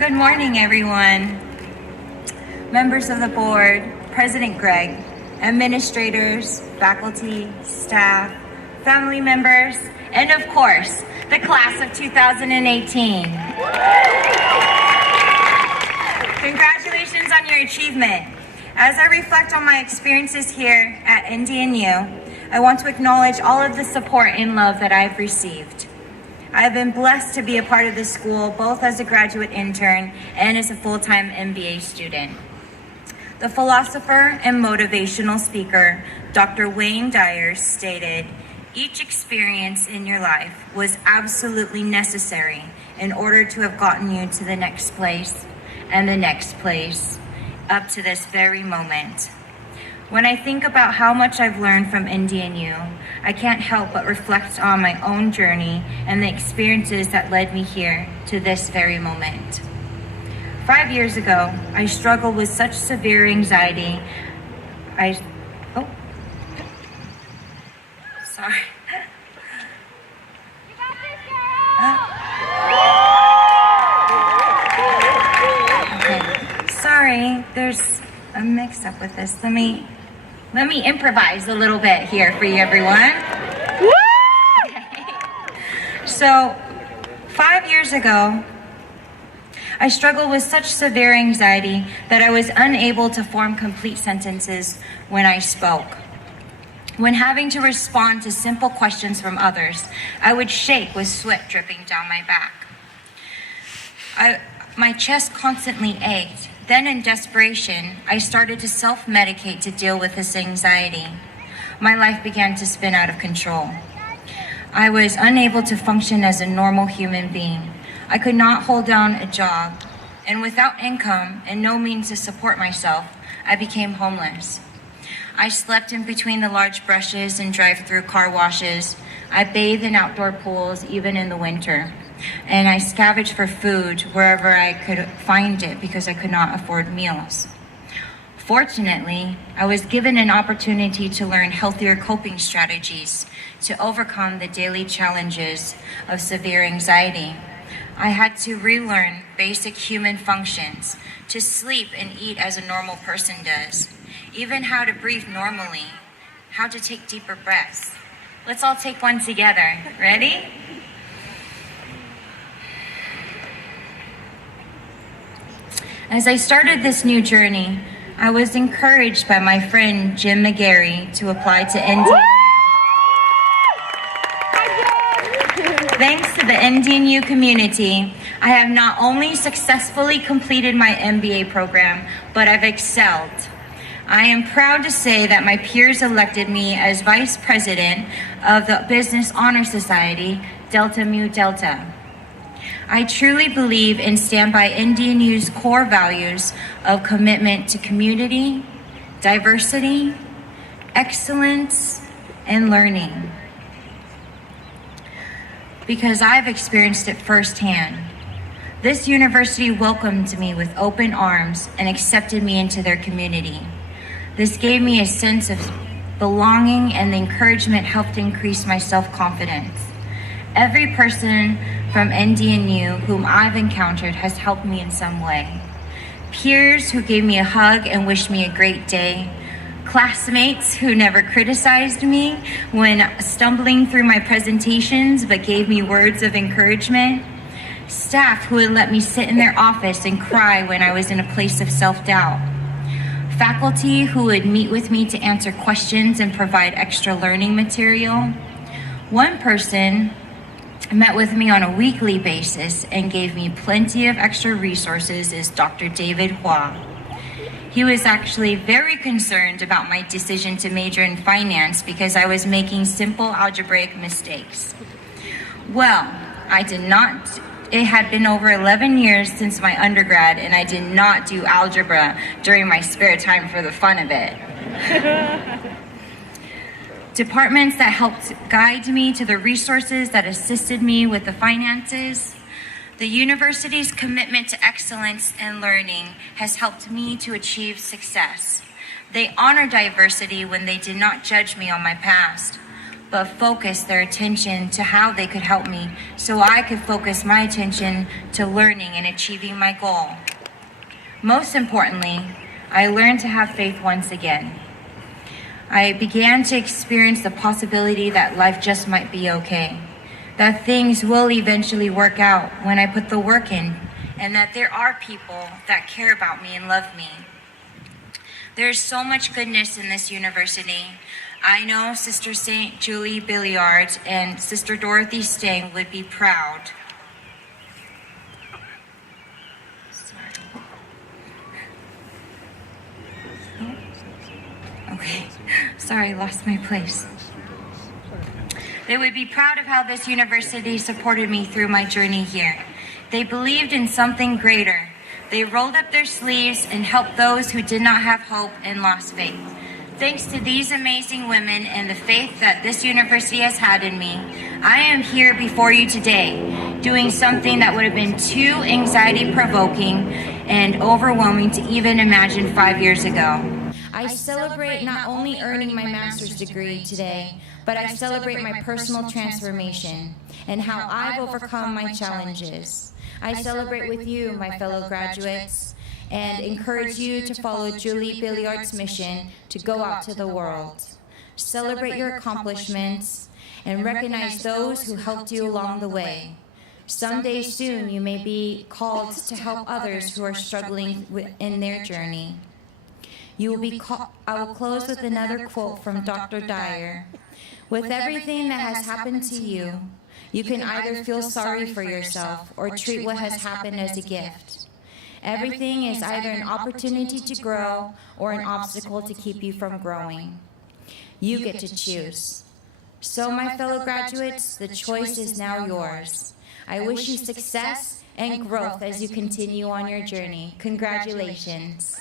Good morning, everyone. Members of the board, President Greg, administrators, faculty, staff, family members, and of course, the class of 2018. Congratulations on your achievement. As I reflect on my experiences here at NDNU, I want to acknowledge all of the support and love that I've received. I have been blessed to be a part of this school, both as a graduate intern and as a full-time MBA student. The philosopher and motivational speaker, Dr. Wayne Dyer, stated, "Each experience in your life was absolutely necessary in order to have gotten you to the next place and the next place up to this very moment." When I think about how much I've learned from NDNU, I can't help but reflect on my own journey and the experiences that led me here to this very moment. 5 years ago, I struggled with such severe anxiety. Sorry. Okay. Sorry, there's a mix-up with this. Let me improvise a little bit here for you, everyone. Okay. So, 5 years ago, I struggled with such severe anxiety that I was unable to form complete sentences when I spoke. When having to respond to simple questions from others, I would shake with sweat dripping down my back. My chest constantly ached. Then in desperation, I started to self-medicate to deal with this anxiety. My life began to spin out of control. I was unable to function as a normal human being. I could not hold down a job, and without income and no means to support myself, I became homeless. I slept in between the large brushes and drive-through car washes. I bathed in outdoor pools, even in the winter. And I scavenged for food wherever I could find it because I could not afford meals. Fortunately, I was given an opportunity to learn healthier coping strategies to overcome the daily challenges of severe anxiety. I had to relearn basic human functions, to sleep and eat as a normal person does, even how to breathe normally, how to take deeper breaths. Let's all take one together. Ready? As I started this new journey, I was encouraged by my friend Jim McGarry to apply to NDNU. Thanks to the NDNU community, I have not only successfully completed my MBA program, but I've excelled. I am proud to say that my peers elected me as Vice President of the Business Honor Society, Delta Mu Delta. I truly believe and stand by NDNU's core values of commitment to community, diversity, excellence, and learning. Because I've experienced it firsthand. This university welcomed me with open arms and accepted me into their community. This gave me a sense of belonging, and the encouragement helped increase my self-confidence. Every person from NDNU whom I've encountered has helped me in some way. Peers who gave me a hug and wished me a great day. Classmates who never criticized me when stumbling through my presentations but gave me words of encouragement. Staff who would let me sit in their office and cry when I was in a place of self-doubt. Faculty who would meet with me to answer questions and provide extra learning material. One person met with me on a weekly basis and gave me plenty of extra resources is Dr. David Hua. He was actually very concerned about my decision to major in finance because I was making simple algebraic mistakes. Well, I did not. It had been over 11 years since my undergrad, and I did not do algebra during my spare time for the fun of it. Departments that helped guide me to the resources that assisted me with the finances. The university's commitment to excellence and learning has helped me to achieve success. They honor diversity when they did not judge me on my past. but focused their attention to how they could help me so I could focus my attention to learning and achieving my goal. Most importantly, I learned to have faith once again. I began to experience the possibility that life just might be okay, that things will eventually work out when I put the work in, and that there are people that care about me and love me. There's so much goodness in this university. I know Sister St. Julie Billiard and Sister Dorothy Stang would be proud. Okay, sorry, lost my place. They would be proud of how this university supported me through my journey here. They believed in something greater. They rolled up their sleeves and helped those who did not have hope and lost faith. Thanks to these amazing women and the faith that this university has had in me, I am here before you today, doing something that would have been too anxiety-provoking and overwhelming to even imagine 5 years ago. I celebrate not only earning my master's degree today, but I celebrate my personal transformation and how I've overcome my challenges. I celebrate with you, my fellow graduates, and encourage you to follow Julie Billiard's mission to go out to the world. Celebrate your accomplishments and recognize those who helped you along the way. Someday soon you may be called to help others who are struggling in their journey. I will close with another quote from Dr. Dyer. With everything that has happened to you, you can either feel sorry for yourself or treat what has happened as a gift. Everything is either an opportunity to grow or an obstacle to keep you from growing. You get to choose. So, my fellow graduates, the choice is now yours. I wish you success and growth as you continue on your journey. Congratulations.